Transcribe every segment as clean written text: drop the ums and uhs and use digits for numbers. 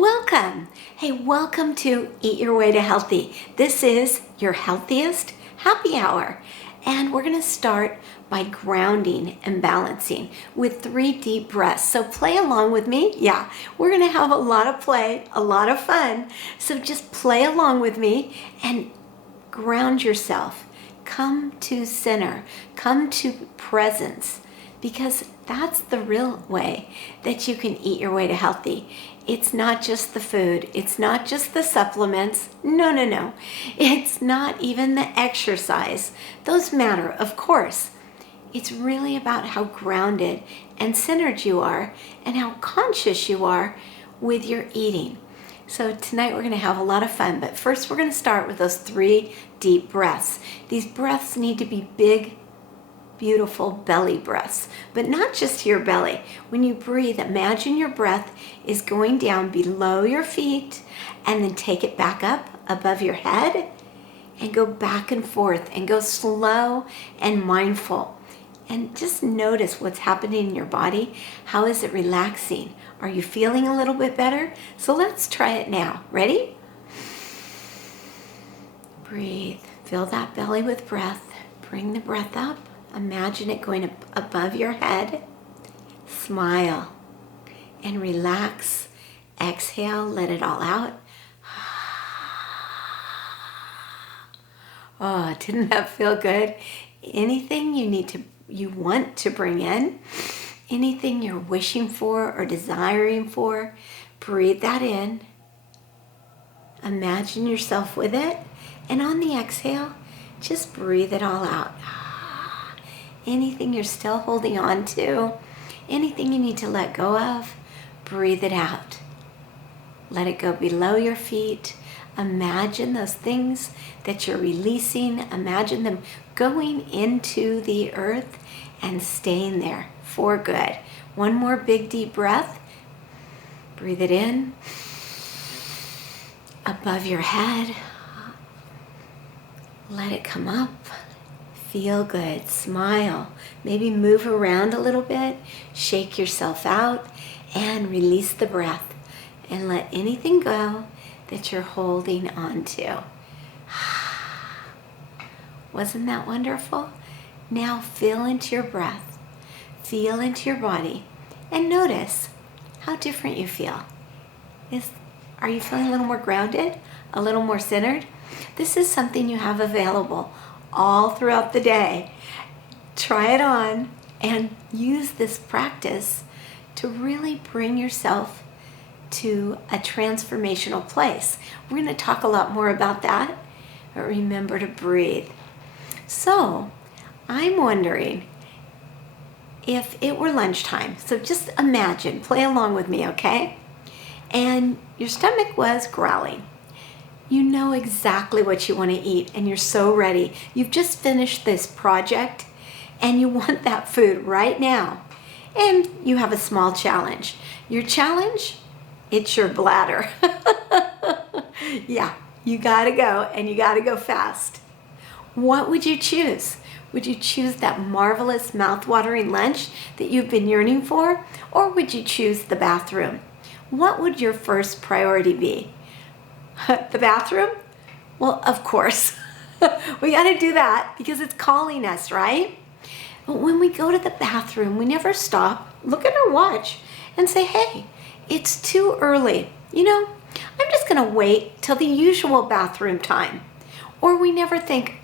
Welcome. Hey, welcome to Eat Your Way to Healthy. This is your Healthiest Happy Hour. And we're going to start by grounding and balancing with 3 deep breaths. So play along with me. Yeah, we're going to have a lot of play, a lot of fun. So just play along with me and ground yourself. Come to center. Come to presence. Because that's the real way that you can eat your way to healthy. It's not just the food. It's not just the supplements. No. It's not even the exercise. Those matter, of course. It's really about how grounded and centered you are and how conscious you are with your eating. So tonight we're going to have a lot of fun, but first we're going to start with those 3 deep breaths. These breaths need to be big, beautiful belly breaths, but not just your belly. When you breathe, imagine your breath is going down below your feet and then take it back up above your head and go back and forth and go slow and mindful. And just notice what's happening in your body. How is it relaxing? Are you feeling a little bit better? So let's try it now. Ready? Breathe. Fill that belly with breath. Bring the breath up. Imagine it going up above your head. Smile and relax. Exhale, let it all out. Oh, didn't that feel good? Anything you want to bring in, anything you're wishing for or desiring for, breathe that in. Imagine yourself with it. And on the exhale, just breathe it all out. Anything you're still holding on to, anything you need to let go of, breathe it out. Let it go below your feet. Imagine those things that you're releasing. Imagine them going into the earth and staying there for good. One more big deep breath. Breathe it in. Above your head. Let it come up. Feel good, smile, maybe move around a little bit, shake yourself out, and release the breath. And let anything go that you're holding on to. Wasn't that wonderful? Now feel into your breath, feel into your body, and notice how different you feel. Are you feeling a little more grounded, a little more centered? This is something you have available all throughout the day. Try it on and use this practice to really bring yourself to a transformational place. We're going to talk a lot more about that, but remember to breathe. So, I'm wondering if it were lunchtime. So just imagine, play along with me, okay? And your stomach was growling. You know exactly what you want to eat and you're so ready. You've just finished this project and you want that food right now. And you have a small challenge. Your challenge? It's your bladder. Yeah, you gotta go and you gotta go fast. What would you choose? Would you choose that marvelous mouth-watering lunch that you've been yearning for? Or would you choose the bathroom? What would your first priority be? The bathroom? Well, of course. We got to do that because it's calling us, right? But when we go to the bathroom, we never stop, look at our watch, and say, hey, it's too early. I'm just going to wait till the usual bathroom time. Or we never think,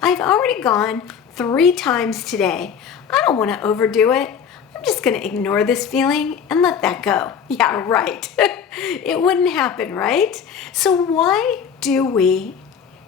I've already gone 3 times today. I don't want to overdo it. I'm just going to ignore this feeling and let that go. Yeah, right. It wouldn't happen, right? So why do we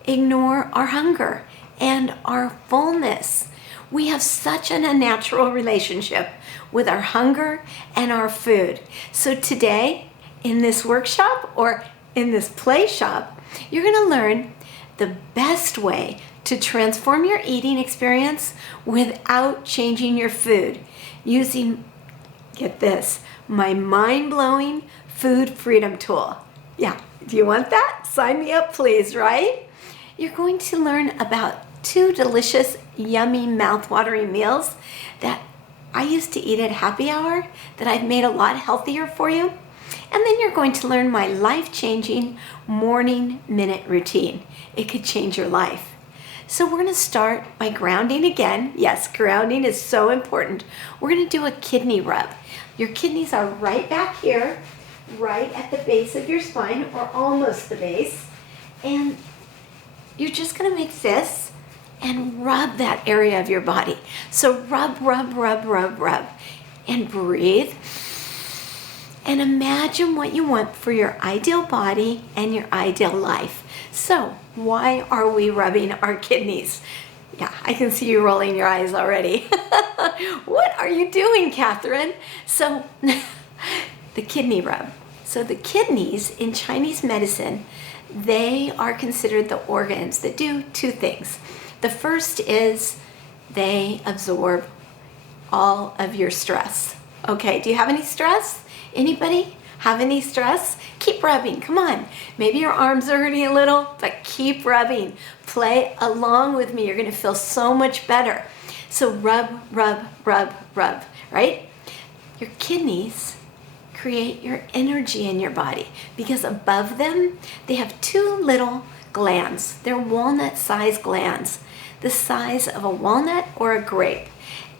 ignore our hunger and our fullness? We have such an unnatural relationship with our hunger and our food. So today, in this workshop or in this play shop, you're going to learn the best way to transform your eating experience without changing your food. Using, get this, my mind-blowing food freedom tool. Yeah, do you want that? Sign me up, please, right? You're going to learn about 2 delicious, yummy, mouth-watering meals that I used to eat at happy hour that I've made a lot healthier for you. And then you're going to learn my life-changing morning minute routine. It could change your life. So we're going to start by grounding again. Yes, grounding is so important. We're going to do a kidney rub. Your kidneys are right back here, right at the base of your spine, or almost the base. And you're just going to make fists and rub that area of your body. So rub, rub, rub, rub, rub. And breathe. And imagine what you want for your ideal body and your ideal life. So why are we rubbing our kidneys? Yeah, I can see you rolling your eyes already. What are you doing, Catherine? So the kidney rub. So the kidneys in Chinese medicine, they are considered the organs that do two things. The first is they absorb all of your stress. Okay, do you have any stress? Anybody have any stress? Keep rubbing, come on. Maybe your arms are hurting a little, but keep rubbing. Play along with me, you're gonna feel so much better. So rub, rub, rub, rub, right? Your kidneys create your energy in your body because above them, they have two little glands. They're walnut-sized glands, the size of a walnut or a grape,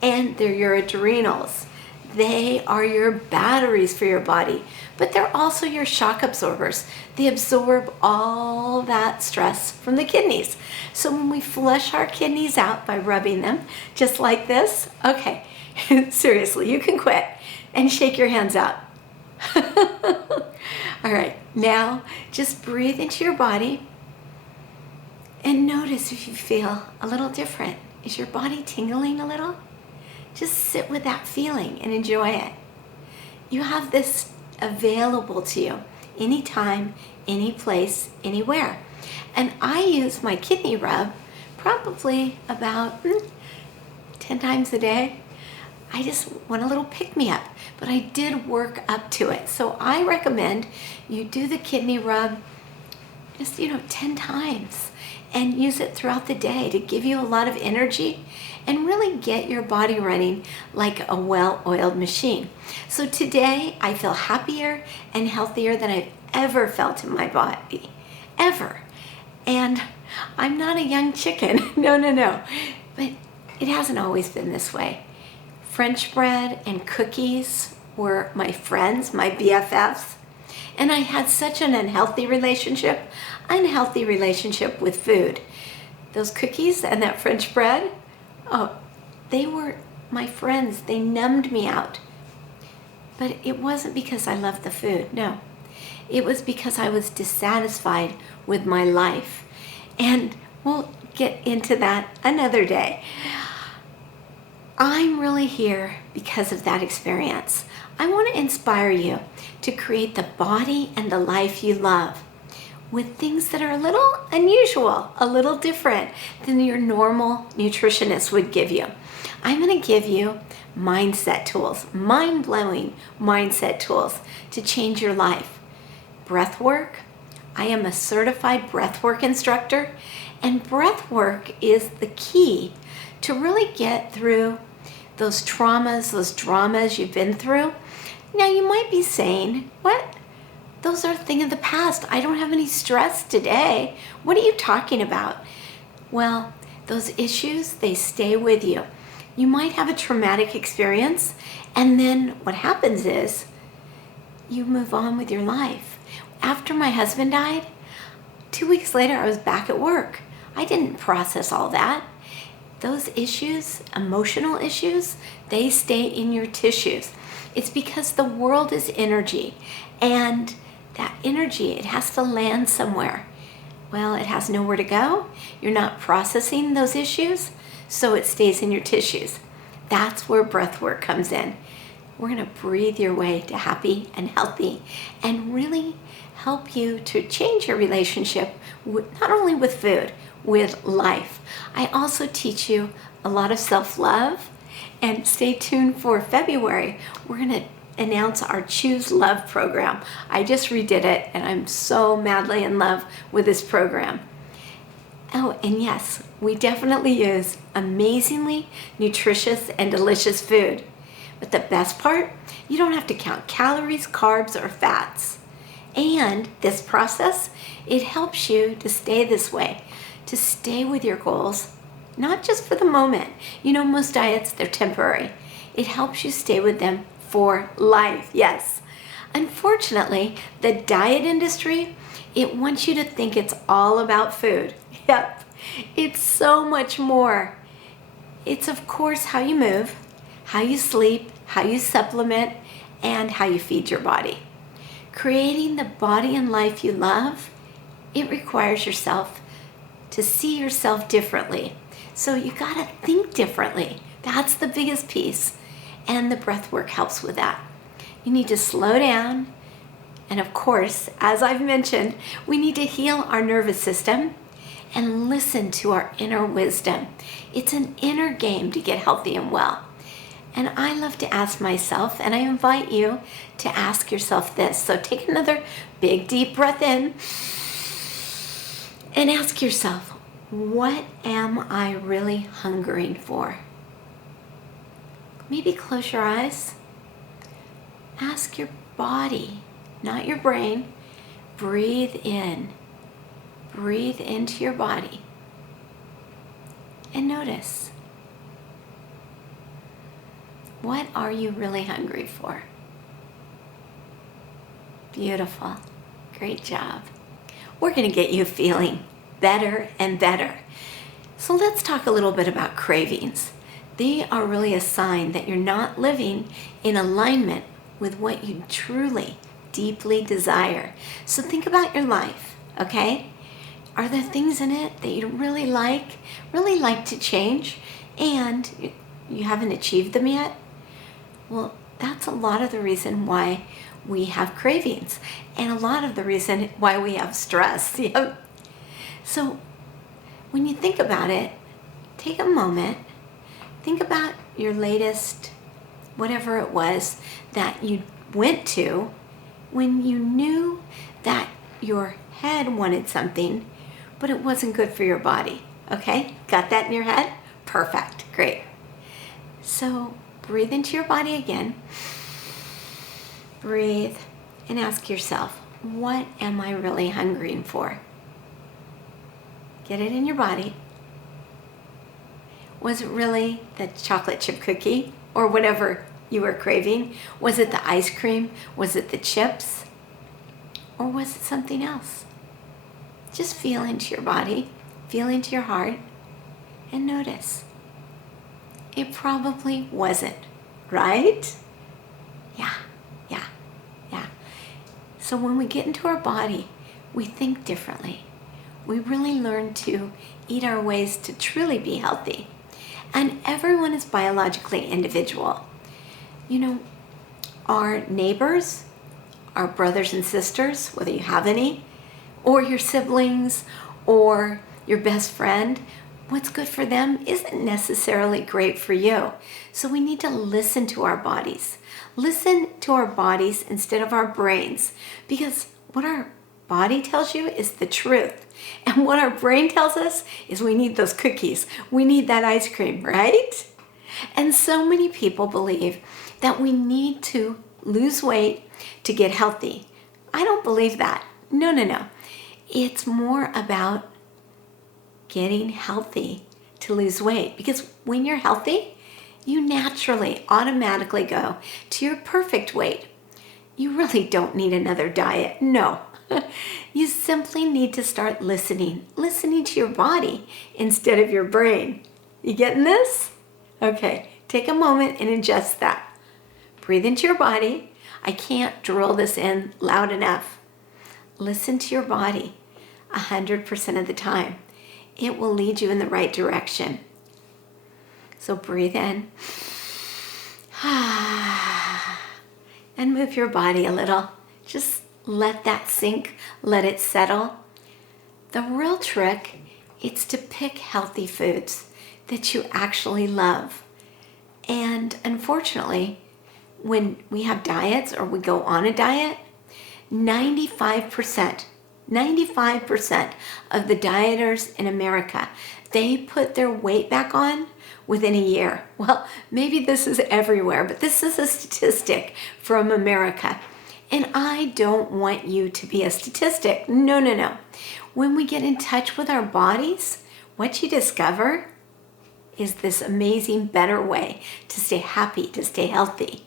and they're your adrenals. They are your batteries for your body, but they're also your shock absorbers. They absorb all that stress from the kidneys. So when we flush our kidneys out by rubbing them, just like this, okay, seriously, you can quit and shake your hands out. All right, now just breathe into your body and notice if you feel a little different. Is your body tingling a little? Just sit with that feeling and enjoy it. You have this available to you anytime, any place, anywhere. And I use my kidney rub probably about 10 times a day. I just want a little pick-me-up, but I did work up to it. So I recommend you do the kidney rub just, 10 times and use it throughout the day to give you a lot of energy and really get your body running like a well-oiled machine. So today I feel happier and healthier than I've ever felt in my body, ever. And I'm not a young chicken, no, but it hasn't always been this way. French bread and cookies were my friends, my BFFs, and I had such an unhealthy relationship with food. Those cookies and that French bread, oh, they were my friends. They numbed me out. But it wasn't because I loved the food, no. It was because I was dissatisfied with my life. And we'll get into that another day. I'm really here because of that experience. I want to inspire you to create the body and the life you love with things that are a little unusual, a little different than your normal nutritionist would give you. I'm going to give you mindset tools, mind-blowing mindset tools to change your life. Breathwork. I am a certified breathwork instructor, and breathwork is the key to really get through those traumas, those dramas you've been through. Now you might be saying, what? Those are a thing of the past. I don't have any stress today. What are you talking about? Well, those issues, they stay with you. You might have a traumatic experience, and then what happens is you move on with your life. After my husband died, 2 weeks later, I was back at work. I didn't process all that. Those issues, emotional issues, they stay in your tissues. It's because the world is energy, and that energy, it has to land somewhere. Well, it has nowhere to go. You're not processing those issues, so it stays in your tissues. That's where breath work comes in. We're going to breathe your way to happy and healthy and really help you to change your relationship not only with food, with life. I also teach you a lot of self-love, and stay tuned for February. We're going to announce our Choose Love program. I just redid it, and I'm so madly in love with this program. Oh, and yes, we definitely use amazingly nutritious and delicious food. But the best part, you don't have to count calories, carbs, or fats. And this process, it helps you to stay this way, to stay with your goals, not just for the moment. You know, most diets, they're temporary. It helps you stay with them for life, yes. Unfortunately, the diet industry, it wants you to think it's all about food. Yep, it's so much more. It's of course how you move, how you sleep, how you supplement, and how you feed your body. Creating the body and life you love, it requires yourself to see yourself differently. So you gotta think differently. That's the biggest piece. And the breath work helps with that. You need to slow down. And of course, as I've mentioned, we need to heal our nervous system and listen to our inner wisdom. It's an inner game to get healthy and well. And I love to ask myself, and I invite you to ask yourself this. So take another big, deep breath in and ask yourself, what am I really hungering for? Maybe close your eyes. Ask your body, not your brain. Breathe in. Breathe into your body. And notice, what are you really hungry for? Beautiful. Great job. We're going to get you feeling better and better. So let's talk a little bit about cravings. They are really a sign that you're not living in alignment with what you truly, deeply desire. So think about your life, okay? Are there things in it that you really like to change, and you haven't achieved them yet? Well, that's a lot of the reason why we have cravings, and a lot of the reason why we have stress. Yep. So when you think about it, take a moment, think about your latest, whatever it was that you went to when you knew that your head wanted something, but it wasn't good for your body. Okay? Got that in your head? Perfect. Great. So breathe into your body again. Breathe and ask yourself, what am I really hungering for? Get it in your body. Was it really the chocolate chip cookie or whatever you were craving? Was it the ice cream? Was it the chips? Or was it something else? Just feel into your body, feel into your heart, and notice. It probably wasn't, right? Yeah. So when we get into our body, we think differently. We really learn to eat our ways to truly be healthy. And everyone is biologically individual. You know, our neighbors, our brothers and sisters, whether you have any, or your siblings, or your best friend, what's good for them isn't necessarily great for you. So we need to listen to our bodies. Listen to our bodies instead of our brains, because what our body tells you is the truth. And what our brain tells us is we need those cookies. We need that ice cream, right? And so many people believe that we need to lose weight to get healthy. I don't believe that. No. It's more about getting healthy to lose weight, because when you're healthy, you naturally, automatically go to your perfect weight. You really don't need another diet. No. You simply need to start listening to your body instead of your brain. You getting this? Okay, take a moment and adjust that. Breathe into your body. I can't drill this in loud enough. Listen to your body 100% of the time. It will lead you in the right direction. So breathe in. And move your body a little. Just let that sink, let it settle. The real trick is to pick healthy foods that you actually love. And unfortunately, when we have diets or we go on a diet, 95% of the dieters in America, they put their weight back on within a year. Well, maybe this is everywhere, but this is a statistic from America. And I don't want you to be a statistic. No, no, no. When we get in touch with our bodies, what you discover is this amazing, better way to stay happy, to stay healthy.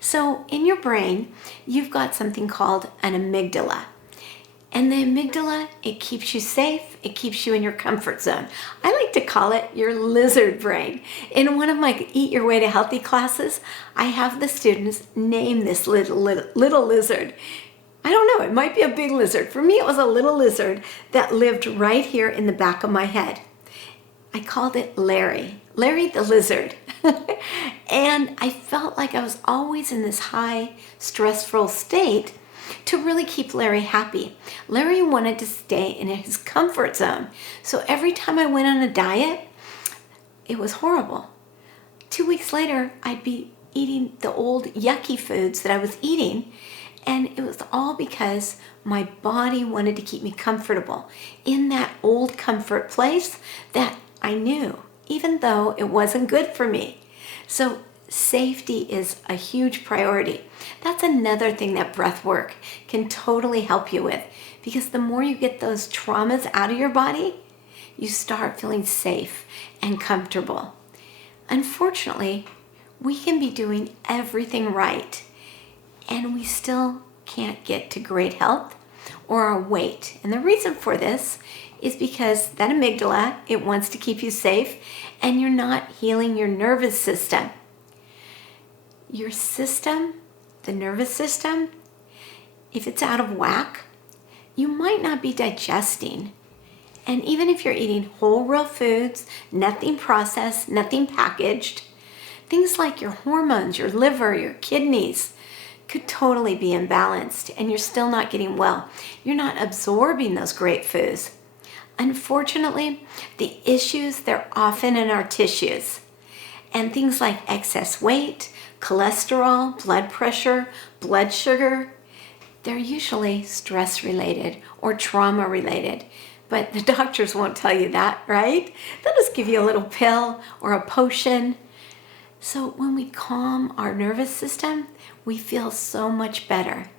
So in your brain, you've got something called an amygdala. And the amygdala, it keeps you safe. It keeps you in your comfort zone. I like to call it your lizard brain. In one of my Eat Your Way to Healthy classes, I have the students name this little lizard. I don't know, it might be a big lizard. For me, it was a little lizard that lived right here in the back of my head. I called it Larry the lizard. And I felt like I was always in this high, stressful state to really keep Larry happy. Larry wanted to stay in his comfort zone. So every time I went on a diet, it was horrible. 2 weeks later, I'd be eating the old yucky foods that I was eating, and it was all because my body wanted to keep me comfortable in that old comfort place that I knew, even though it wasn't good for me. So safety is a huge priority. That's another thing that breath work can totally help you with, because the more you get those traumas out of your body, you start feeling safe and comfortable. Unfortunately, we can be doing everything right, and we still can't get to great health or our weight. And the reason for this is because that amygdala, it wants to keep you safe, and you're not healing your nervous system. Your system, the nervous system, if it's out of whack, you might not be digesting. And even if you're eating whole real foods, nothing processed, nothing packaged, things like your hormones, your liver, your kidneys could totally be imbalanced, and you're still not getting well. You're not absorbing those great foods. Unfortunately, the issues, they're often in our tissues. And things like excess weight, cholesterol, blood pressure, blood sugar, they're usually stress-related or trauma-related. But the doctors won't tell you that, right? They'll just give you a little pill or a potion. So when we calm our nervous system, we feel so much better.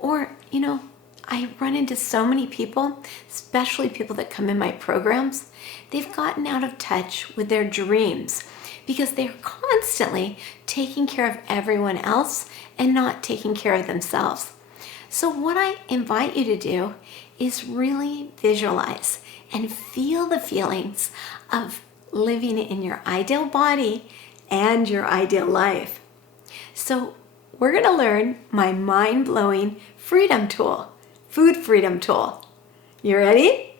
Or, I run into so many people, especially people that come in my programs, they've gotten out of touch with their dreams because they're constantly taking care of everyone else and not taking care of themselves. So what I invite you to do is really visualize and feel the feelings of living in your ideal body and your ideal life. So we're going to learn my mind-blowing freedom tool. Food freedom tool. You ready?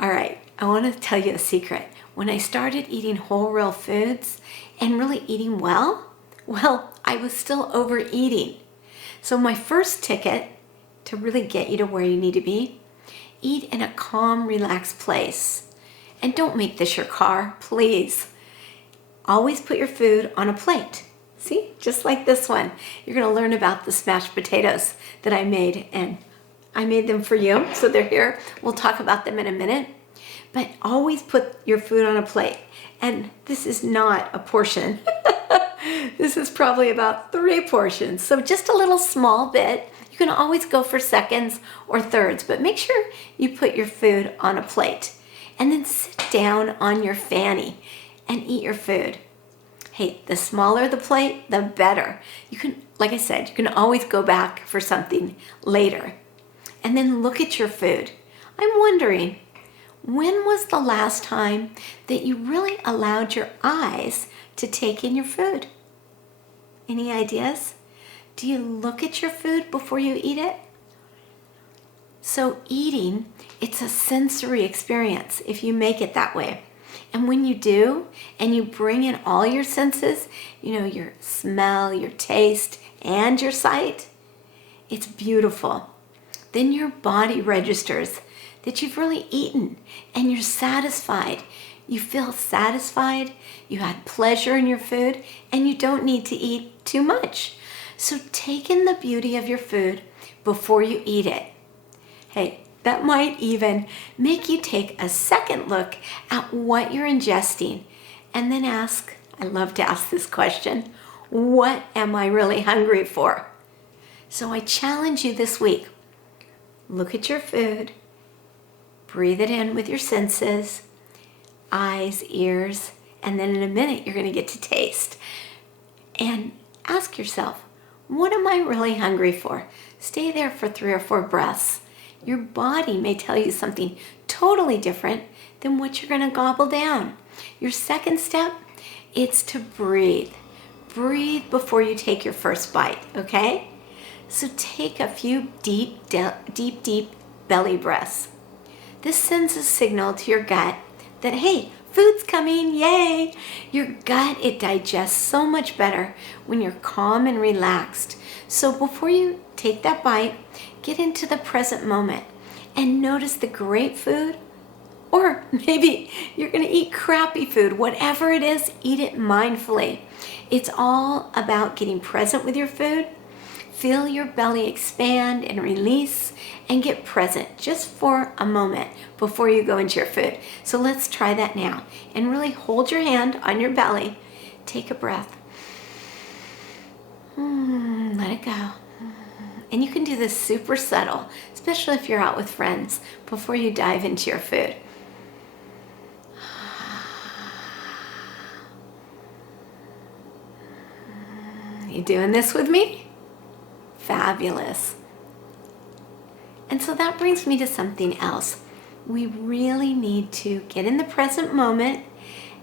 All right, I want to tell you a secret. When I started eating whole real foods and really eating well, I was still overeating. So my first ticket to really get you to where you need to be, eat in a calm, relaxed place. And don't make this your car, please. Always put your food on a plate. See, just like this one. You're going to learn about the smashed potatoes that I made, and I made them for you, so they're here. We'll talk about them in a minute. But always put your food on a plate. And this is not a portion. This is probably about 3 portions. So just a little small bit. You can always go for seconds or thirds, but make sure you put your food on a plate. And then sit down on your fanny and eat your food. Hey, the smaller the plate, the better. You can, like I said, you can always go back for something later. And then look at your food. I'm wondering, when was the last time that you really allowed your eyes to take in your food? Any ideas? Do you look at your food before you eat it? So eating, it's a sensory experience if you make it that way. And when you do, and you bring in all your senses, your smell, your taste, and your sight, it's beautiful. Then your body registers that you've really eaten and you're satisfied. You feel satisfied, you had pleasure in your food, and you don't need to eat too much. So take in the beauty of your food before you eat it. Hey, that might even make you take a second look at what you're ingesting And then ask, I love to ask this question, what am I really hungry for? So I challenge you this week, look at your food, breathe it in with your senses, eyes, ears, and then in a minute you're going to get to taste. And ask yourself, what am I really hungry for? Stay there for 3 or 4 breaths. Your body may tell you something totally different than what you're going to gobble down. Your second step, it's to breathe. Breathe before you take your first bite, okay? So take a few deep belly breaths. This sends a signal to your gut that, hey, food's coming, yay! Your gut, it digests so much better when you're calm and relaxed. So before you take that bite, get into the present moment and notice the great food, or maybe you're gonna eat crappy food. Whatever it is, eat it mindfully. It's all about getting present with your food. Feel your belly expand and release and get present just for a moment before you go into your food. So let's try that now. And really hold your hand on your belly. Take a breath. Let it go. And you can do this super subtle, especially if you're out with friends, before you dive into your food. You doing this with me? Fabulous. And so that brings me to something else. We really need to get in the present moment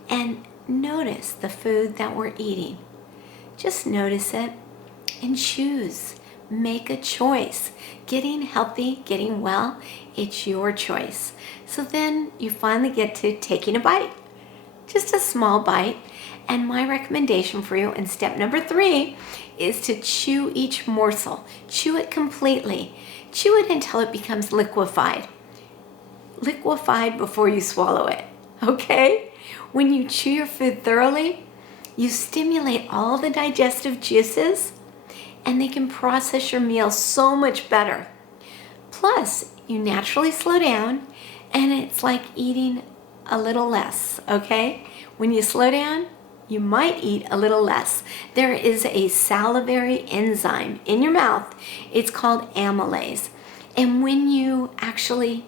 and notice the food that we're eating. Just notice it and choose. Make a choice. Getting healthy, getting well, it's your choice. So then you finally get to taking a bite. Just a small bite. And my recommendation for you in step number 3 is to chew each morsel. Chew it completely. Chew it until it becomes liquefied. Liquefied before you swallow it, okay? When you chew your food thoroughly, you stimulate all the digestive juices and they can process your meal so much better. Plus, you naturally slow down and it's like eating a little less, okay? When you slow down, you might eat a little less. There is a salivary enzyme in your mouth. It's called amylase. And when you actually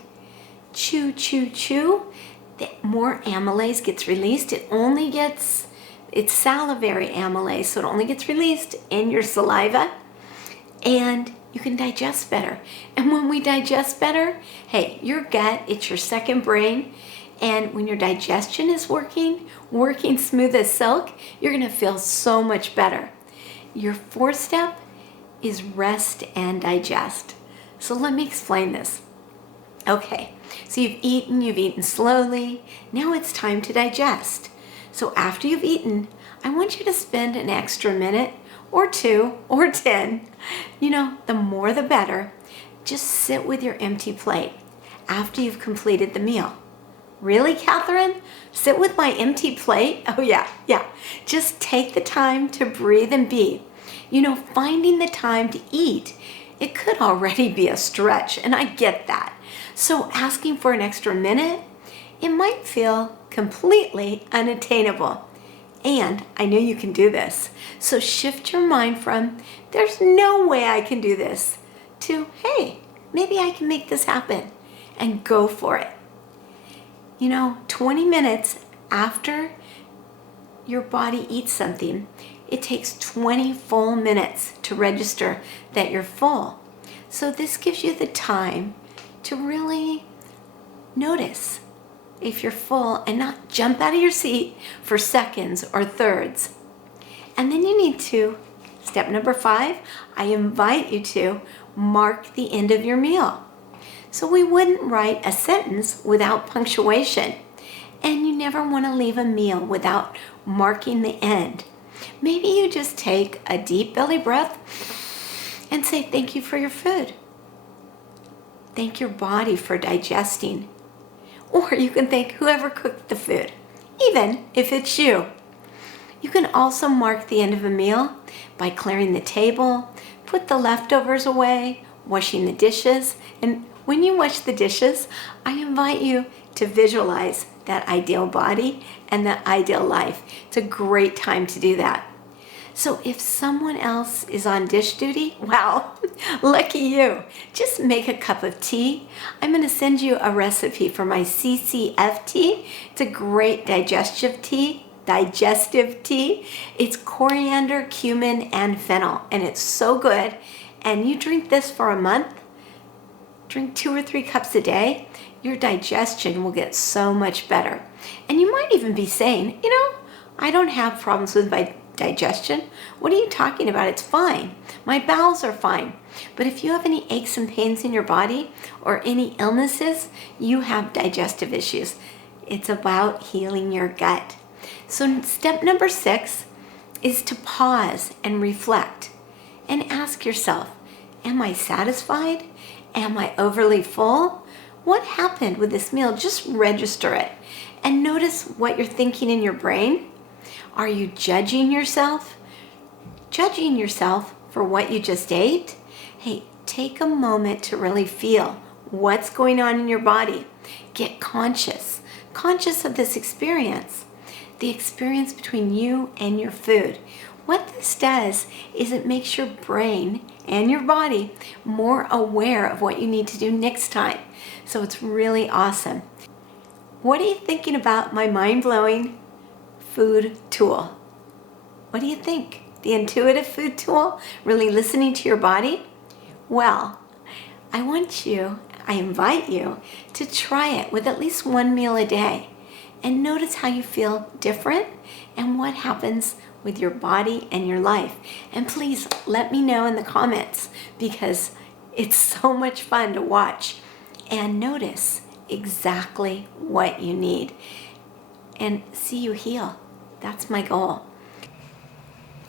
chew, the more amylase gets released. It's salivary amylase, so it only gets released in your saliva, and you can digest better. And when we digest better, hey, your gut, it's your second brain, and when your digestion is working smooth as silk, you're gonna feel so much better. Your 4th step is rest and digest. So let me explain this. Okay, so you've eaten slowly. Now it's time to digest. So after you've eaten, I want you to spend an extra minute or 2 or 10. The more the better. Just sit with your empty plate after you've completed the meal. Really, Catherine? Sit with my empty plate? Oh yeah. Just take the time to breathe and be. Finding the time to eat, it could already be a stretch, and I get that. So asking for an extra minute, it might feel completely unattainable. And I know you can do this. So shift your mind from, there's no way I can do this, to, hey, maybe I can make this happen, and go for it. 20 minutes after your body eats something, it takes 20 full minutes to register that you're full. So this gives you the time to really notice if you're full and not jump out of your seat for seconds or thirds. And then you need to, step number 5, I invite you to mark the end of your meal. So we wouldn't write a sentence without punctuation. And you never want to leave a meal without marking the end. Maybe you just take a deep belly breath and say thank you for your food. Thank your body for digesting. Or you can thank whoever cooked the food, even if it's you. You can also mark the end of a meal by clearing the table, put the leftovers away, washing the dishes. And when you wash the dishes, I invite you, to visualize that ideal body and that ideal life. It's a great time to do that. So if someone else is on dish duty, wow, lucky you. Just make a cup of tea. I'm going to send you a recipe for my CCF tea. It's a great digestive tea. It's coriander, cumin, and fennel, and it's so good. And you drink this for a month, drink 2 or 3 cups a day, your digestion will get so much better. And you might even be saying, I don't have problems with my digestion. What are you talking about? It's fine. My bowels are fine. But if you have any aches and pains in your body or any illnesses, you have digestive issues. It's about healing your gut. So step number 6 is to pause and reflect and ask yourself, am I satisfied? Am I overly full? What happened with this meal? Just register it and notice what you're thinking in your brain. Are you judging yourself? Judging yourself for what you just ate? Hey, take a moment to really feel what's going on in your body. Get conscious of this experience, the experience between you and your food. What this does is it makes your brain and your body more aware of what you need to do next time. So it's really awesome. What are you thinking about my mind-blowing food tool? What do you think? The intuitive food tool? Really listening to your body? Well, I invite you to try it with at least 1 meal a day and notice how you feel different and what happens with your body and your life. And please let me know in the comments because it's so much fun to watch and notice exactly what you need and see you heal. That's my goal.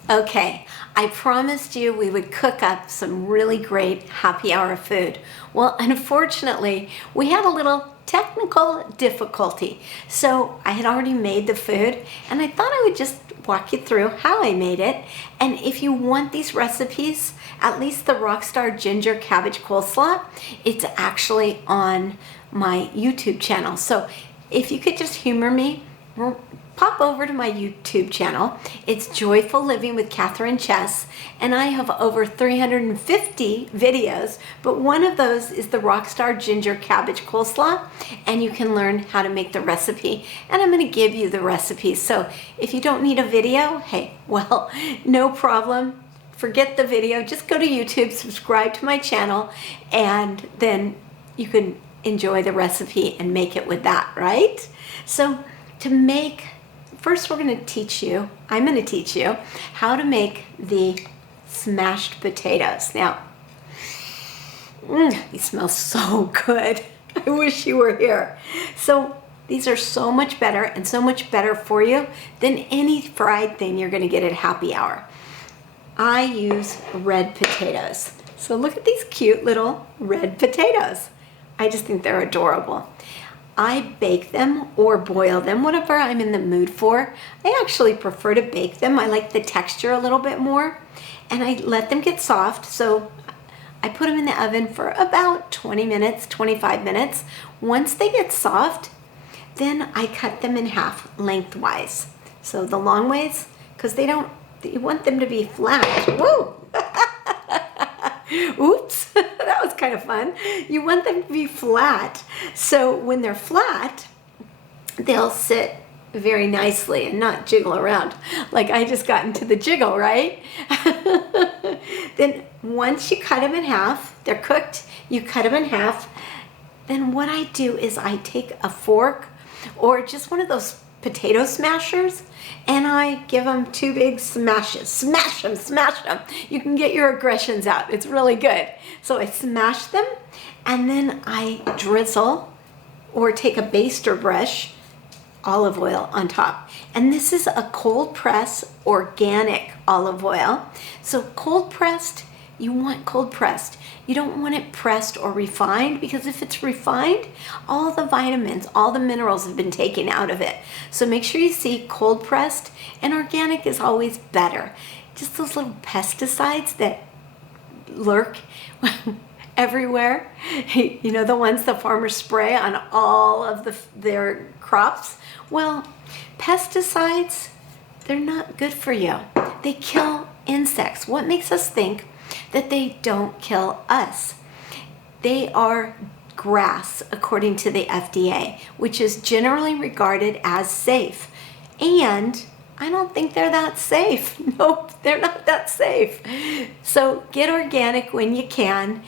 Okay, I promised you we would cook up some really great happy hour food. Well, unfortunately, we had a little technical difficulty. So I had already made the food and I thought I would just walk you through how I made it. And if you want these recipes, at least the Rockstar Ginger Cabbage Coleslaw, it's actually on my YouTube channel. So if you could just humor me, pop over to my YouTube channel. It's Joyful Living with Catherine Chess, and I have over 350 videos, but one of those is the Rockstar Ginger Cabbage Coleslaw, and you can learn how to make the recipe, and I'm going to give you the recipe. So if you don't need a video, hey, well, no problem. Forget the video. Just go to YouTube, subscribe to my channel, and then you can enjoy the recipe and make it with that, right? So to make, first I'm going to teach you how to make the smashed potatoes. Now, these smell so good. I wish you were here. So these are so much better and so much better for you than any fried thing you're going to get at happy hour. I use red potatoes. So look at these cute little red potatoes. I just think they're adorable. I bake them or boil them, whatever I'm in the mood for. I actually prefer to bake them. I like the texture a little bit more. And I let them get soft. So I put them in the oven for about 20 minutes, 25 minutes. Once they get soft, then I cut them in half lengthwise. So the long ways, because you want them to be flat. Woo! Oops, that was kind of fun. You want them to be flat. So when they're flat, they'll sit very nicely and not jiggle around like I just got into the jiggle, right? Then once you cut them in half, they're cooked, you cut them in half. Then what I do is I take a fork or just one of those potato smashers and I give them 2 big smashes. Smash them. You can get your aggressions out. It's really good. So I smash them and then I drizzle or take a baster brush, olive oil on top. And this is a cold press organic olive oil. So cold pressed, you want cold pressed. You don't want it pressed or refined because if it's refined, all the vitamins, all the minerals have been taken out of it. So make sure you see cold pressed, and organic is always better. Just those little pesticides that lurk everywhere. You know, the ones the farmers spray on all of their crops? Well, pesticides, they're not good for you. They kill insects. What makes us think that they don't kill us? They are grass, according to the FDA, which is generally regarded as safe. And I don't think they're that safe. Nope, they're not that safe. So get organic when you can.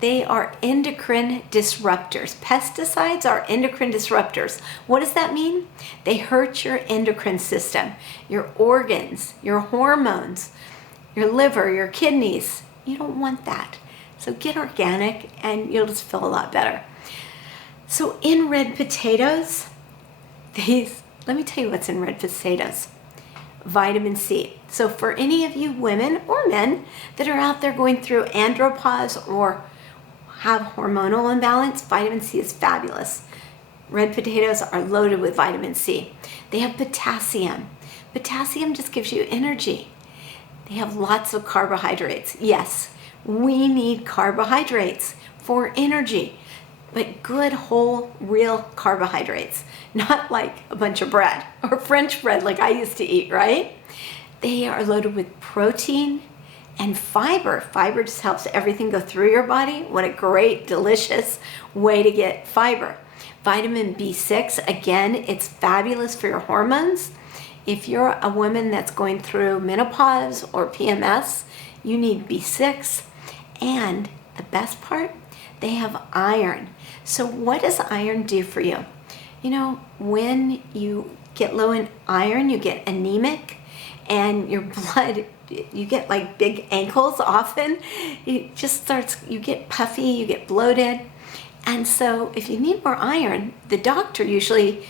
They are endocrine disruptors. Pesticides are endocrine disruptors. What does that mean? They hurt your endocrine system, your organs, your hormones, your liver, your kidneys. You don't want that. So get organic and you'll just feel a lot better. So in red potatoes, let me tell you what's in red potatoes. Vitamin C. So for any of you women or men that are out there going through andropause or have hormonal imbalance, vitamin C is fabulous. Red potatoes are loaded with vitamin C. They have potassium. Potassium just gives you energy. They have lots of carbohydrates. Yes, we need carbohydrates for energy, but good, whole, real carbohydrates, not like a bunch of bread or French bread like I used to eat, right? They are loaded with protein and fiber. Fiber just helps everything go through your body. What a great, delicious way to get fiber. Vitamin B6, again, it's fabulous for your hormones. If you're a woman that's going through menopause or PMS, you need B6. And the best part, they have iron. So what does iron do for you? You know, when you get low in iron, you get anemic and your blood, you get like big ankles often. It just starts, you get puffy, you get bloated. And so if you need more iron, the doctor usually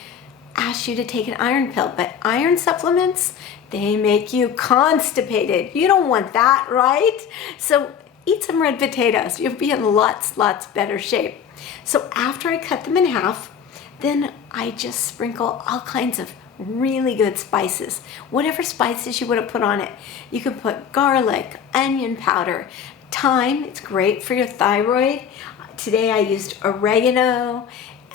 asks you to take an iron pill. But iron supplements, they make you constipated. You don't want that, right? So eat some red potatoes. You'll be in lots better shape. So after I cut them in half, then I just sprinkle all kinds of really good spices. Whatever spices you want to put on it. You can put garlic, onion powder, thyme. It's great for your thyroid. Today I used oregano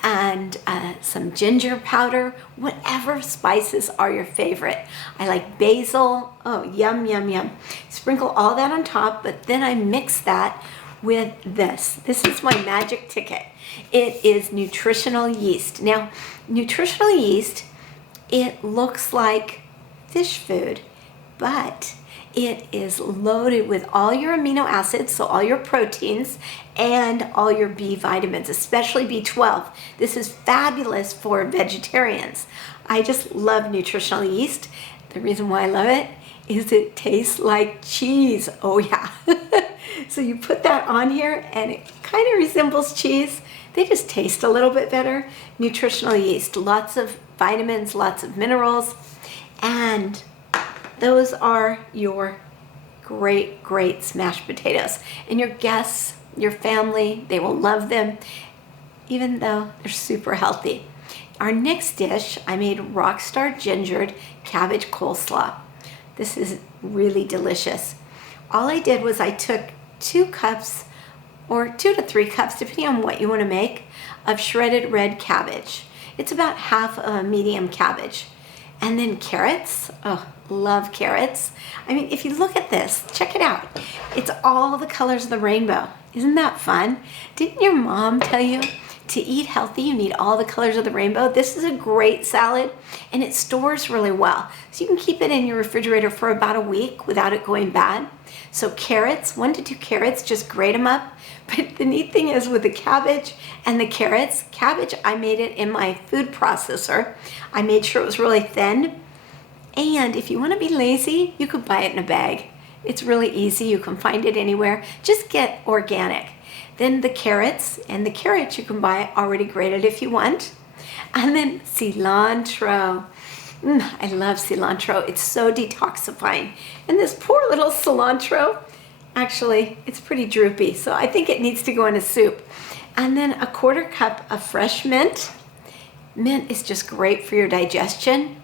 and some ginger powder. Whatever spices are your favorite. I like basil. Oh, yum, yum, yum. Sprinkle all that on top, but then I mix that with this. This is my magic ticket. It is nutritional yeast. Now, nutritional yeast, it looks like fish food, but it is loaded with all your amino acids, so all your proteins, and all your B vitamins, especially B12. This is fabulous for vegetarians. I just love nutritional yeast. The reason why I love it is it tastes like cheese. Oh yeah. So you put that on here and it kind of resembles cheese. They just taste a little bit better. Nutritional yeast, lots of vitamins, lots of minerals, and those are your great smashed potatoes. And your guests, your family, they will love them, even though they're super healthy. Our next dish, I made Rockstar gingered cabbage coleslaw. This is really delicious. All I did was I took 2 cups or 2 to 3 cups, depending on what you want to make, of shredded red cabbage. It's about half a medium cabbage. And then carrots. Oh, love carrots. I mean, if you look at this, check it out. It's all the colors of the rainbow. Isn't that fun? Didn't your mom tell you to eat healthy, you need all the colors of the rainbow? This is a great salad and it stores really well. So you can keep it in your refrigerator for about a week without it going bad. So carrots, 1 to 2 carrots, just grate them up. But the neat thing is with the cabbage and the carrots, cabbage, I made it in my food processor. I made sure it was really thin. And if you want to be lazy, you could buy it in a bag. It's really easy. You can find it anywhere. Just get organic. Then the carrots, and the carrots you can buy already grated if you want. And then cilantro. I love cilantro. It's so detoxifying. And this poor little cilantro, actually, it's pretty droopy, so I think it needs to go in a soup. And then a 1/4 cup of fresh mint. Mint is just great for your digestion.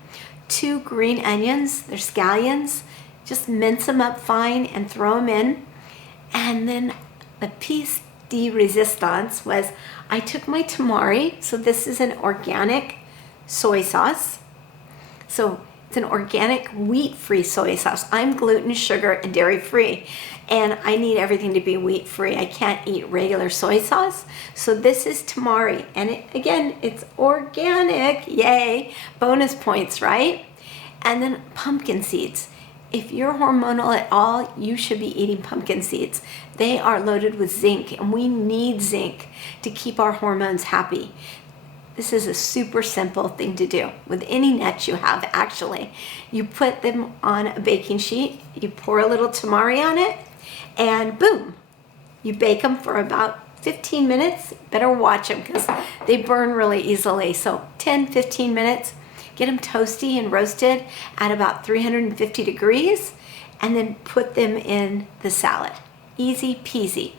2 green onions, they're scallions. Just mince them up fine and throw them in. And then a piece de resistance was I took my tamari. So this is an organic soy sauce. So it's an organic wheat-free soy sauce. I'm gluten, sugar, and dairy-free, and I need everything to be wheat-free. I can't eat regular soy sauce. So this is tamari, and again, it's organic. Yay! Bonus points, right? And then pumpkin seeds. If you're hormonal at all, you should be eating pumpkin seeds. They are loaded with zinc, and we need zinc to keep our hormones happy. This is a super simple thing to do with any nuts you have, actually. You put them on a baking sheet, you pour a little tamari on it, and boom, you bake them for about 15 minutes. Better watch them because they burn really easily. So 10, 15 minutes, get them toasty and roasted at about 350 degrees, and then put them in the salad. Easy peasy.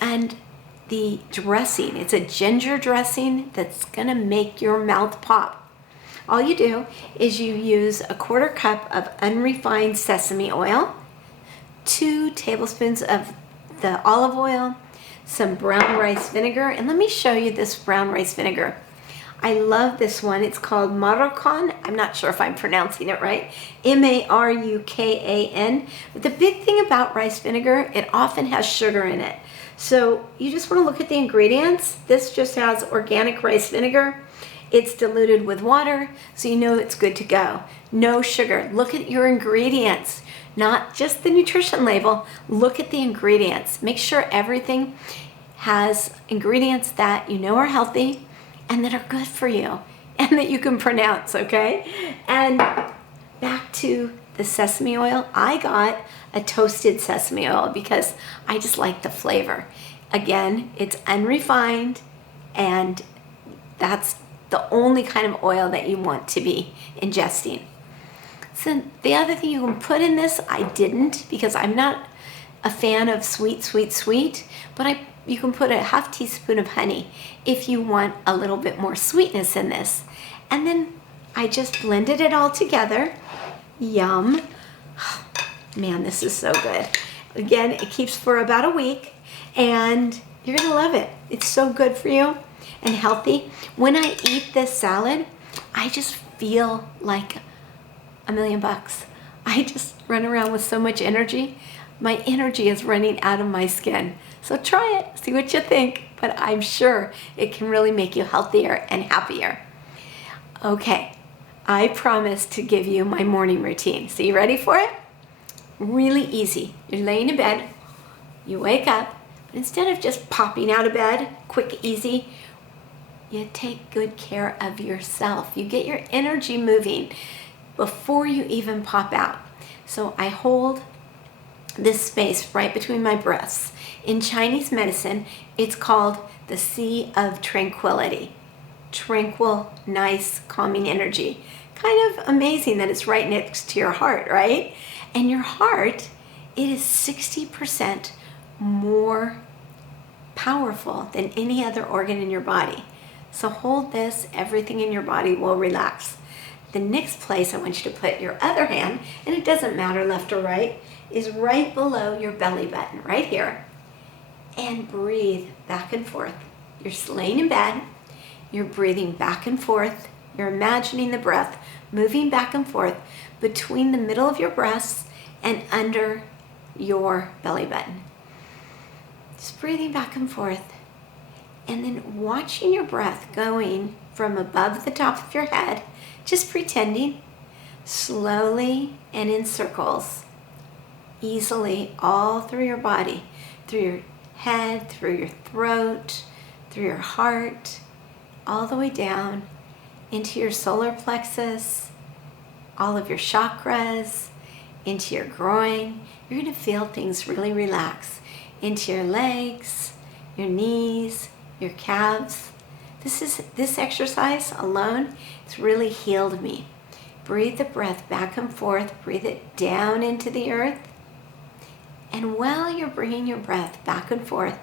And the dressing, it's a ginger dressing that's gonna make your mouth pop. All you do is you use a 1/4 cup of unrefined sesame oil, 2 tablespoons of the olive oil, some brown rice vinegar, and let me show you this brown rice vinegar. I love this one. It's called Marukan. I'm not sure if I'm pronouncing it right. Marukan. But the big thing about rice vinegar, it often has sugar in it. So you just want to look at the ingredients. This just has organic rice vinegar. It's diluted with water, so you know it's good to go. No sugar. Look at your ingredients, not just the nutrition label. Look at the ingredients. Make sure everything has ingredients that you know are healthy and that are good for you and that you can pronounce, okay? And back to the sesame oil. I got a toasted sesame oil because I just like the flavor. Again, it's unrefined, and that's the only kind of oil that you want to be ingesting. So the other thing you can put in this, I didn't because I'm not a fan of sweet, but you can put a 1/2 teaspoon of honey if you want a little bit more sweetness in this. And then I just blended it all together. Yum. Man, this is so good. Again, it keeps for about a week, and you're gonna love it. It's so good for you and healthy. When I eat this salad, I just feel like $1,000,000. I just run around with so much energy. My energy is running out of my skin. So try it, see what you think, but I'm sure it can really make you healthier and happier. Okay, I promise to give you my morning routine. So you ready for it? Really easy. You're laying in bed, you wake up, but instead of just popping out of bed, quick, easy, you take good care of yourself. You get your energy moving before you even pop out. So I hold this space right between my breasts. In Chinese medicine, it's called the Sea of Tranquility. Tranquil, nice, calming energy. Kind of amazing that it's right next to your heart, right? And your heart, it is 60% more powerful than any other organ in your body. So hold this, everything in your body will relax. The next place I want you to put your other hand, and it doesn't matter left or right, is right below your belly button, right here. And breathe back and forth. You're laying in bed, you're breathing back and forth, you're imagining the breath moving back and forth between the middle of your breasts and under your belly button. Just breathing back and forth, and then watching your breath going from above the top of your head, just pretending, slowly and in circles, easily all through your body, through your head, through your throat, through your heart, all the way down into your solar plexus, all of your chakras, into your groin. You're going to feel things really relax into your legs, your knees, your calves. This exercise alone, it's really healed me. Breathe the breath back and forth, breathe it down into the earth. And while you're bringing your breath back and forth,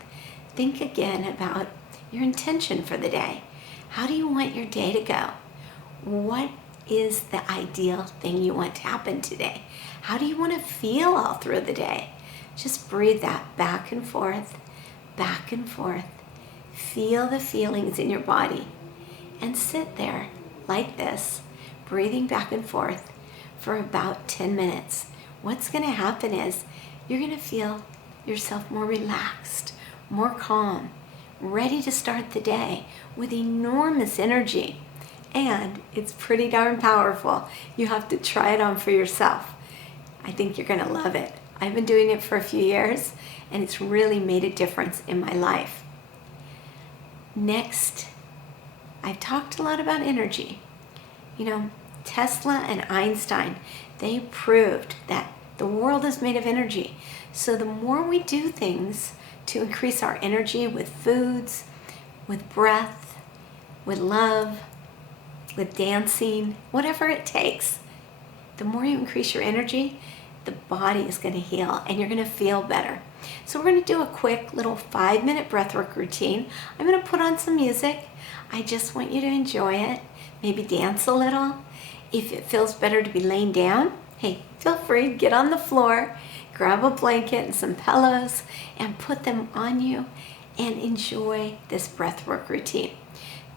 think again about your intention for the day. How do you want your day to go? What is the ideal thing you want to happen today? How do you want to feel all through the day? Just breathe that back and forth, back and forth. Feel the feelings in your body and sit there like this, breathing back and forth for about 10 minutes. What's going to happen is you're going to feel yourself more relaxed, more calm, ready to start the day with enormous energy. And it's pretty darn powerful. You have to try it on for yourself. I think you're going to love it. I've been doing it for a few years, and it's really made a difference in my life. Next, I've talked a lot about energy. You know, Tesla and Einstein, they proved that the world is made of energy. So the more we do things to increase our energy with foods, with breath, with love, with dancing, whatever it takes, the more you increase your energy, the body is going to heal and you're going to feel better. So we're going to do a quick little 5-minute breathwork routine. I'm going to put on some music. I just want you to enjoy it. Maybe dance a little. If it feels better to be laying down, hey, feel free, get on the floor, grab a blanket and some pillows and put them on you and enjoy this breathwork routine.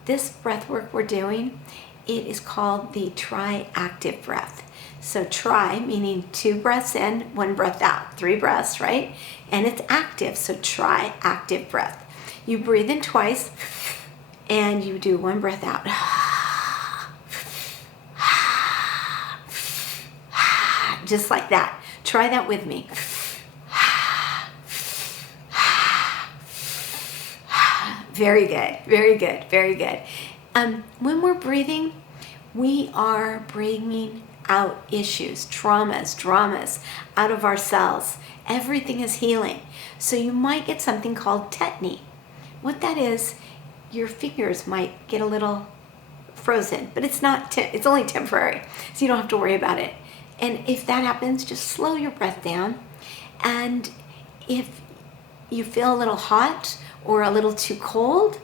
This breathwork we're doing, it is called the tri-active breath. So tri meaning 2 breaths in, 1 breath out, 3 breaths, right? And it's active, so tri-active breath. You breathe in twice and you do 1 breath out. Just like that. Try that with me. Very good, very good, very good. When we're breathing, we are bringing out issues, traumas, dramas out of ourselves. Everything is healing. So you might get something called tetany. What that is, your fingers might get a little frozen, but it's not. It's only temporary, so you don't have to worry about it. And if that happens, just slow your breath down. And if you feel a little hot or a little too cold,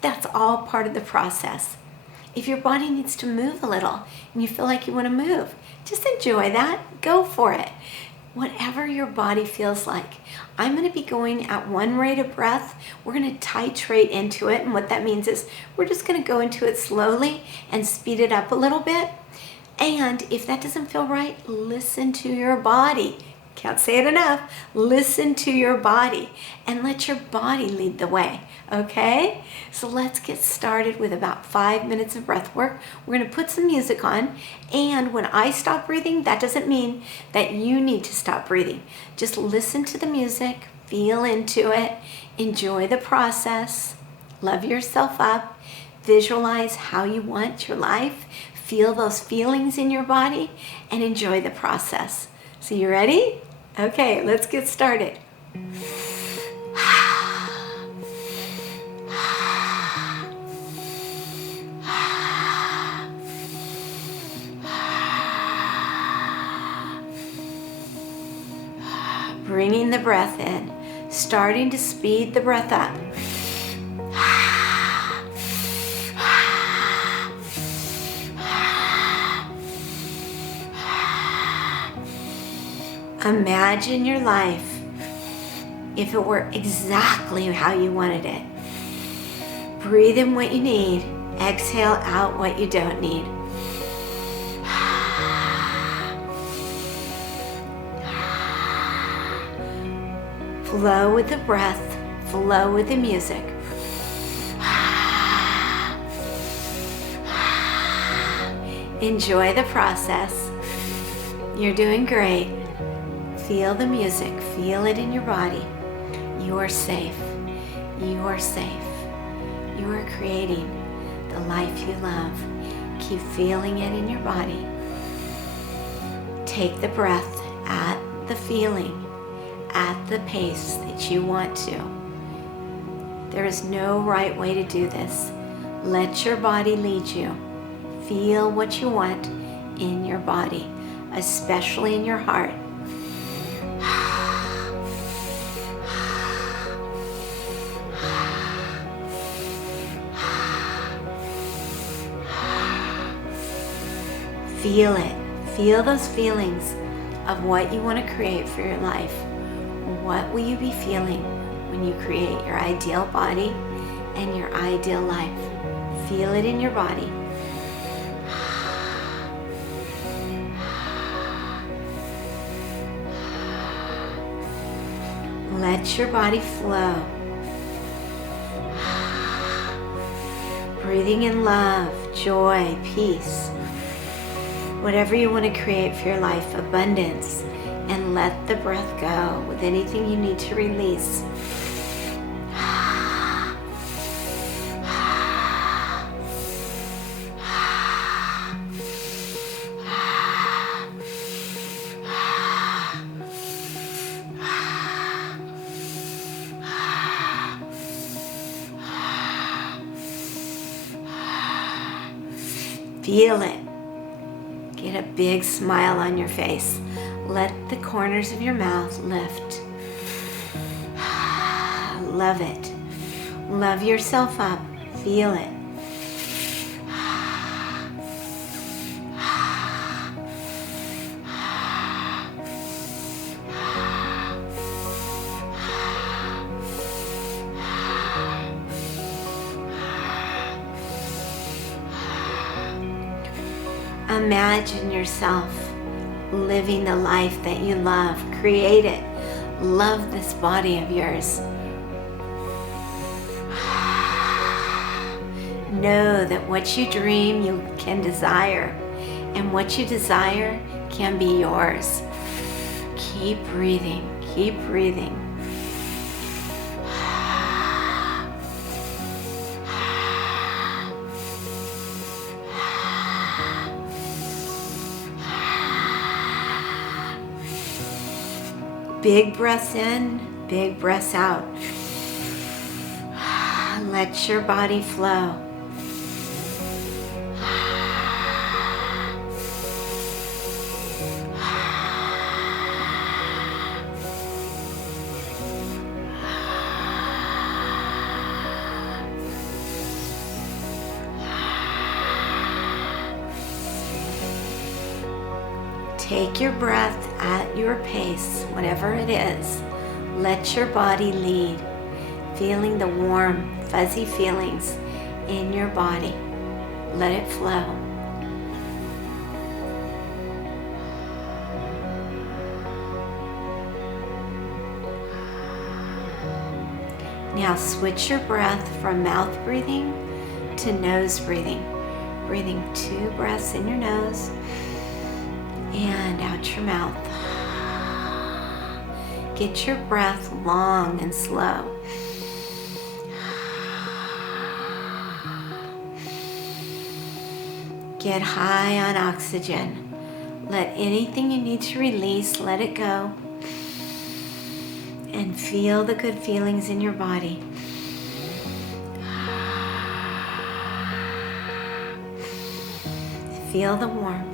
that's all part of the process. If your body needs to move a little and you feel like you want to move, just enjoy that. Go for it. Whatever your body feels like. I'm going to be going at 1 rate of breath. We're going to titrate into it. And what that means is we're just going to go into it slowly and speed it up a little bit. And if that doesn't feel right, listen to your body. Can't say it enough. Listen to your body and let your body lead the way, okay? So let's get started with about 5 minutes of breath work. We're going to put some music on, and when I stop breathing, that doesn't mean that you need to stop breathing. Just listen to the music, feel into it, enjoy the process, love yourself up, visualize how you want your life, feel those feelings in your body, and enjoy the process. So you ready? Okay, let's get started. Bringing the breath in, starting to speed the breath up. Imagine your life if it were exactly how you wanted it. Breathe in what you need. Exhale out what you don't need. Flow with the breath. Flow with the music. Enjoy the process. You're doing great. Feel the music, feel it in your body. You are safe. You are safe. You are creating the life you love. Keep feeling it in your body. Take the breath at the feeling, at the pace that you want to. There is no right way to do this. Let your body lead you. Feel what you want in your body, especially in your heart. Feel it. Feel those feelings of what you want to create for your life. What will you be feeling when and you create your ideal body and your ideal life. Feel it in your body. Let your body flow. Breathing in love, joy, peace. Whatever you want to create for your life, abundance. And let the breath go with anything you need to release. Feel it. Get a big smile on your face. Let the corners of your mouth lift. Love it. Love yourself up. Feel it. Imagine yourself living the life that you love. Create it. Love this body of yours. Know that what you dream, you can desire. And what you desire can be yours. Keep breathing. Keep breathing. Big breaths in, big breaths out. Let your body flow. Take your breath at your pace, whatever it is. Let your body lead, feeling the warm, fuzzy feelings in your body. Let it flow. Now switch your breath from mouth breathing to nose breathing. Breathing 2 breaths in your nose and out your mouth. Get your breath long and slow. Get high on oxygen. Let anything you need to release, let it go. And feel the good feelings in your body. Feel the warmth.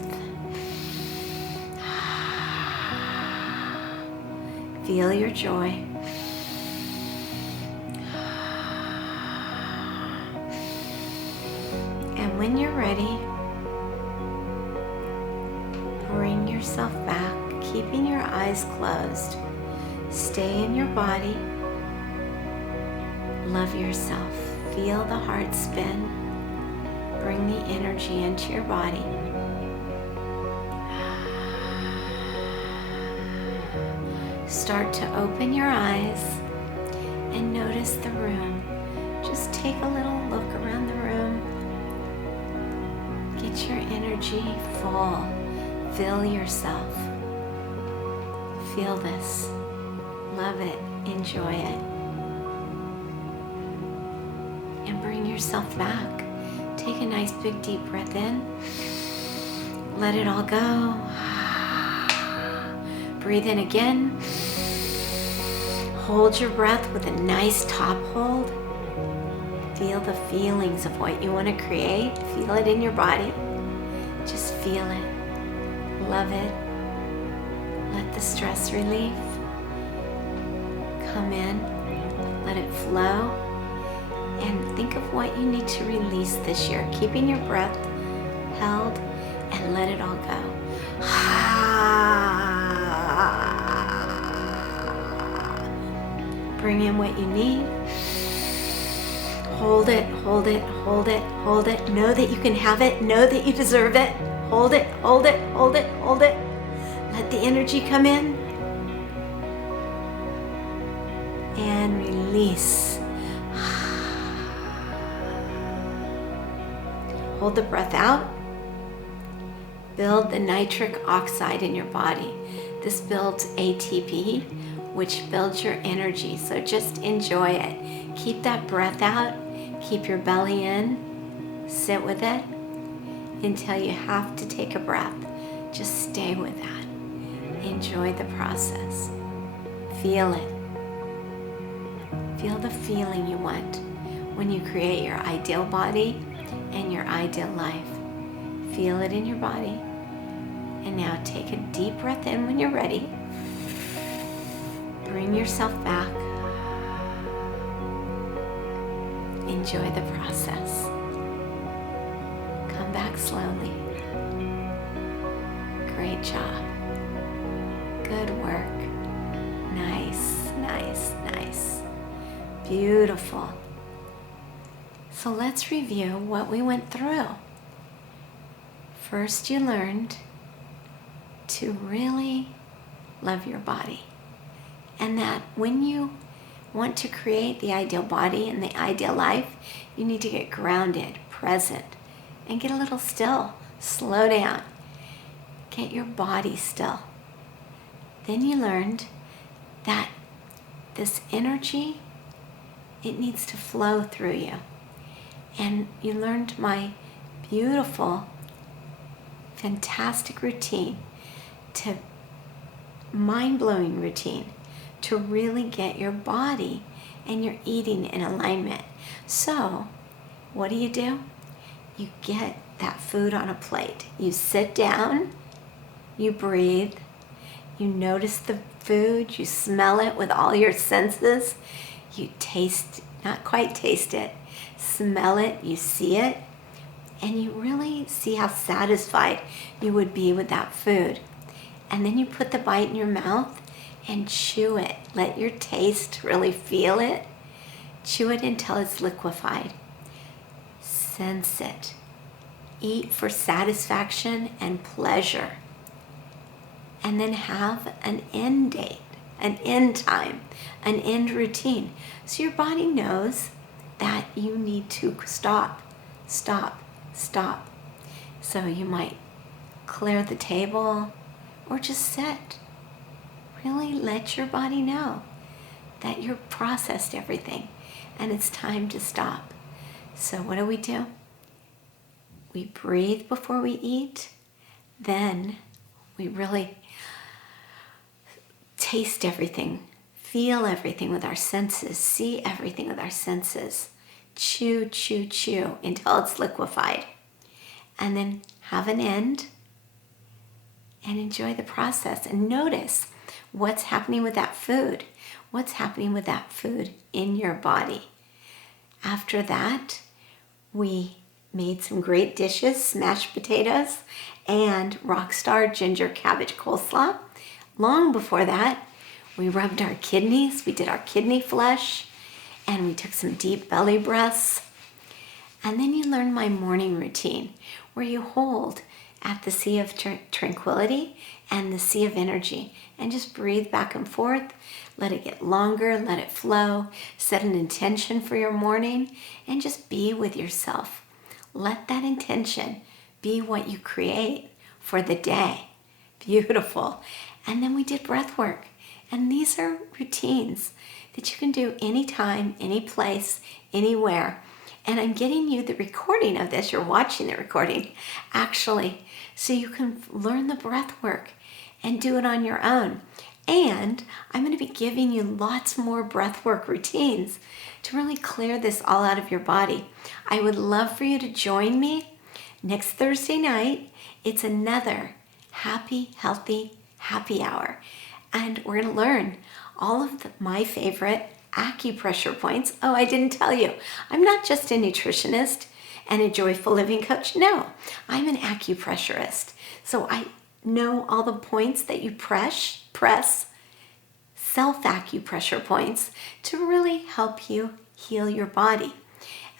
Feel your joy. And when you're ready, bring yourself back, keeping your eyes closed. Stay in your body. Love yourself. Feel the heart spin. Bring the energy into your body. Start to open your eyes and notice the room. Just take a little look around the room. Get your energy full. Fill yourself. Feel this. Love it. Enjoy it. And bring yourself back. Take a nice big deep breath in. Let it all go. Breathe in again. Hold your breath with a nice top hold. Feel the feelings of what you want to create. Feel it in your body. Just feel it. Love it. Let the stress relief come in. Let it flow. And think of what you need to release this year. Keeping your breath held and let it all go. Bring in what you need. Hold it, hold it, hold it, hold it. Know that you can have it. Know that you deserve it. Hold it, hold it, hold it, hold it. Let the energy come in. And release. Hold the breath out. Build the nitric oxide in your body. This builds ATP, which builds your energy. So just enjoy it. Keep that breath out. Keep your belly in. Sit with it until you have to take a breath. Just stay with that. Enjoy the process. Feel it. Feel the feeling you want when you create your ideal body and your ideal life. Feel it in your body. And now take a deep breath in when you're ready. Bring yourself back. Enjoy the process. Come back slowly. Great job. Good work. Nice, nice, nice. Beautiful. So let's review what we went through. First, you learned to really love your body. And that when you want to create the ideal body and the ideal life, you need to get grounded, present, and get a little still. Slow down. Get your body still. Then you learned that this energy, it needs to flow through you. And you learned my beautiful, fantastic routine, to mind-blowing routine, to really get your body and your eating in alignment. So, what do? You get that food on a plate. You sit down, you breathe, you notice the food, you smell it with all your senses, you taste, not quite taste it, smell it, you see it, and you really see how satisfied you would be with that food. And then you put the bite in your mouth and chew it. Let your taste really feel it. Chew it until it's liquefied. Sense it. Eat for satisfaction and pleasure. And then have an end date, an end time, an end routine. So your body knows that you need to stop, stop, stop. So you might clear the table or just sit. Really let your body know that you've processed everything and it's time to stop. So what do? We breathe before we eat. Then we really taste everything, feel everything with our senses, see everything with our senses. Chew, chew, chew until it's liquefied. And then have an end and enjoy the process and notice what's happening with that food. What's happening with that food in your body. After that, we made some great dishes, smashed potatoes and Rockstar ginger cabbage coleslaw. Long before that, we rubbed our kidneys. We did our kidney flush and we took some deep belly breaths. And then you learn my morning routine where you hold at the sea of tranquility and the sea of energy and just breathe back and forth. Let it get longer, let it flow, set an intention for your morning and just be with yourself. Let that intention be what you create for the day. Beautiful. And then we did breath work. And these are routines that you can do anytime, any place, anywhere. And I'm getting you the recording of this. You're watching the recording, actually, so you can learn the breath work and do it on your own. And I'm going to be giving you lots more breath work routines to really clear this all out of your body. I would love for you to join me next Thursday night. It's another happy, healthy, happy hour. And we're going to learn all of my favorite acupressure points. Oh, I didn't tell you. I'm not just a nutritionist and a joyful living coach. No, I'm an acupressurist. So I know all the points that you press, self-acupressure points to really help you heal your body.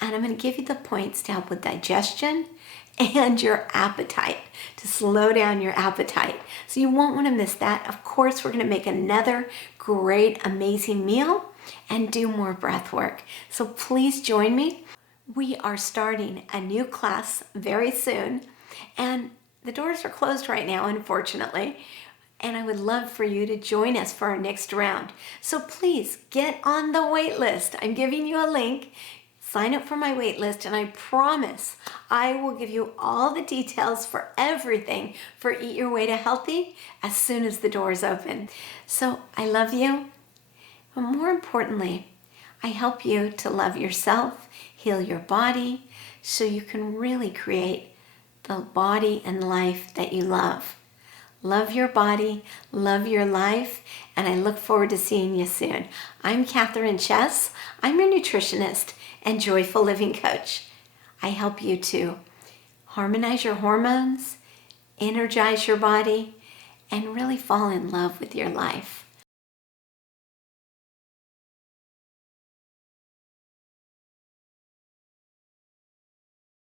And I'm going to give you the points to help with digestion and your appetite, to slow down your appetite. So you won't want to miss that. Of course, we're going to make another great, amazing meal and do more breath work. So please join me. We are starting a new class very soon, and the doors are closed right now, unfortunately. And I would love for you to join us for our next round. So please get on the wait list. I'm giving you a link. Sign up for my wait list, and I promise I will give you all the details for everything for Eat Your Way to Healthy as soon as the doors open. So I love you, but more importantly, I help you to love yourself, heal your body, so you can really create the body and life that you love. Love your body, love your life, and I look forward to seeing you soon. I'm Catherine Chess. I'm your nutritionist and joyful living coach. I help you to harmonize your hormones, energize your body, and really fall in love with your life.